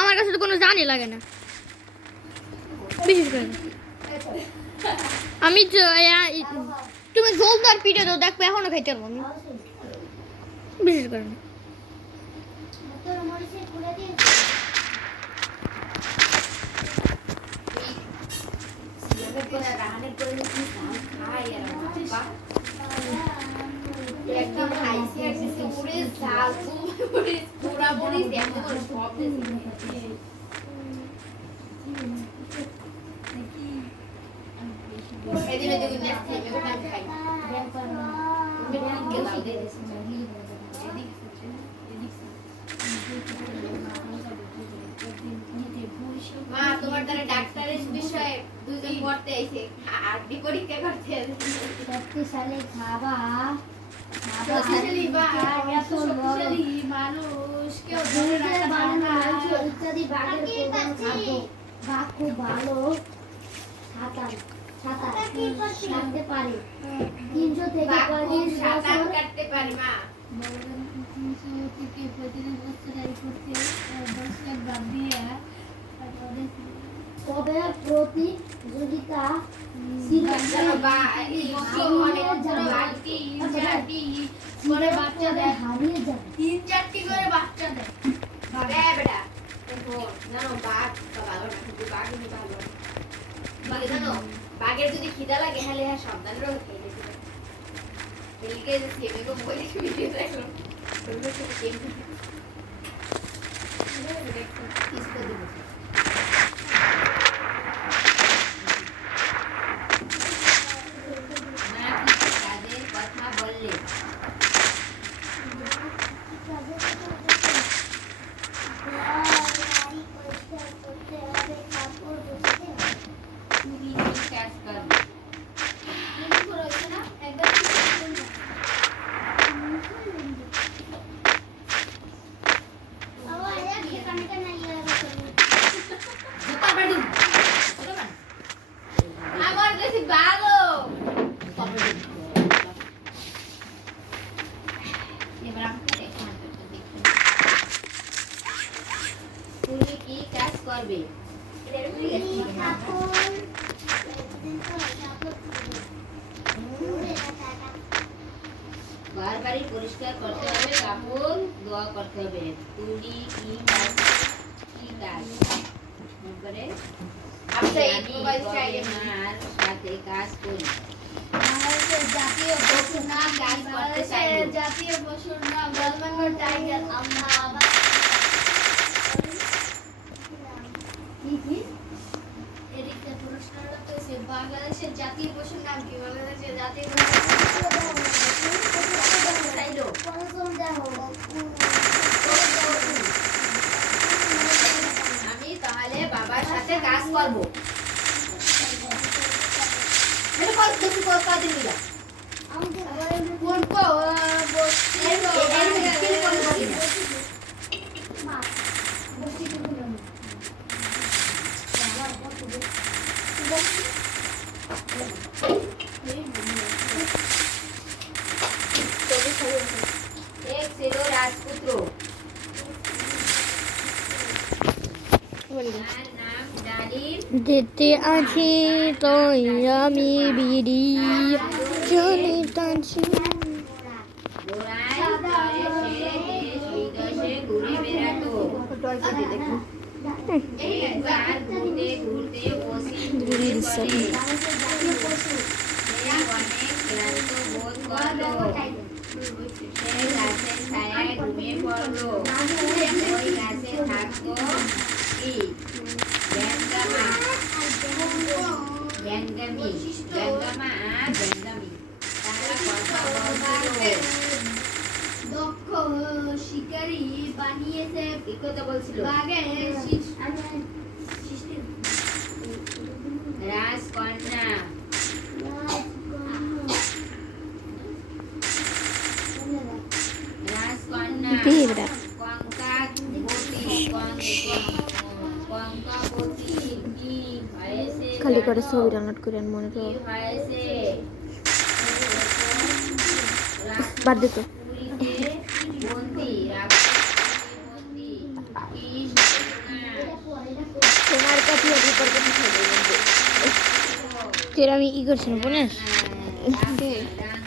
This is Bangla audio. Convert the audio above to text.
আমার কাছে তো কোনো জানি লাগে না বিশেষ করে আমি তুমি জলদার পিঠে তো দেখবে এখনো খাইতে পারবো আমি বিশেষ করে একদম খাইছি পুরে ঝাল পুরে পুরা বড়ি দেখো সব এদিকে যদি নেক্সট টাইম ওটা খাই মা তোমার দ্বারা ডাক্তারের বিষয়ে দুজন পড়তে আইছে আর পরীক্ষা করতে শক্তিশালী খাবা শক্তিশালী বা শক্তিশালী মানুষ কেউ ধরে রাখতে পারে না ইত্যাদি বাঘের খাদ্য বাঘ খুব ভালো সাঁতার কাটতে পারে 300 থেকে 35 সাঁতার কাটতে পারে মা থেকে 35 বছর আগে করতে 10 লাখ বাদ দিয়ে তবে প্রতিযোগিতা করে বাচ্চা দেয় হারিয়ে যাবে 3-4টি করে বাচ্চা দেয় বেটা জানো বাঘ ভালো না কিন্তু বাঘ ভালো বাঘে জানো বাঘের যদি খিদা লাগে হলে হ্যাঁ সাবধান রোগ খেয়ে দিতে এলিকে যে সেবে গো বলে ভিডিও দেখলো কথা বললে আমার কাছে ভালো এবার তুমি কি কাজ করবে বারবারই পরিষ্কার করতে হবে কাপড় ধোয়া করতে হবে তুমি কি কাজ তারপরে আমার সাথে কাজ করি জাতীয় পশুর নাম কাজ করতে চাই জাতীয় পশুর নাম বেঙ্গল টাইগার আমরা কি এদিকে প্রশ্নটা তো সে বাংলাদেশের জাতীয় পশুর নাম কি বাংলাদেশের জাতীয় আমি তাহলে বাবার সাথে কাজ করব एक ছিল রাজপুত্র তার নাম ডালিম যেতে আছি তো আমি বিড়ি চলে টানছি ঘোড়ায় চড়ে সে দেশ বিদেশে ঘুরে বেড়াতো একবার ঘুরতে ঘুরতে বসি ঘুরে পড়ে সে অনেক ক্লান্ত বোধ করলো সে গাছের ছায়ায় ঘুমিয়ে পড়লো ওই গাছে থাকতো কি গ্যাঙ্গামা আর গ্যাঙ্গামি তারা কথা বলছিল দক্ষ শিকারী বানিয়েছে কি কথা বলছিল বাঘের রাজকন্যা খালি করে ছবি ডাউনলোড করে মনে তো বাদ দিত বন্দি বন্দি কি তোমার কাছে উপর কথা খাইবে তেরা আমি ই করছিলাম বোনেস ডান্স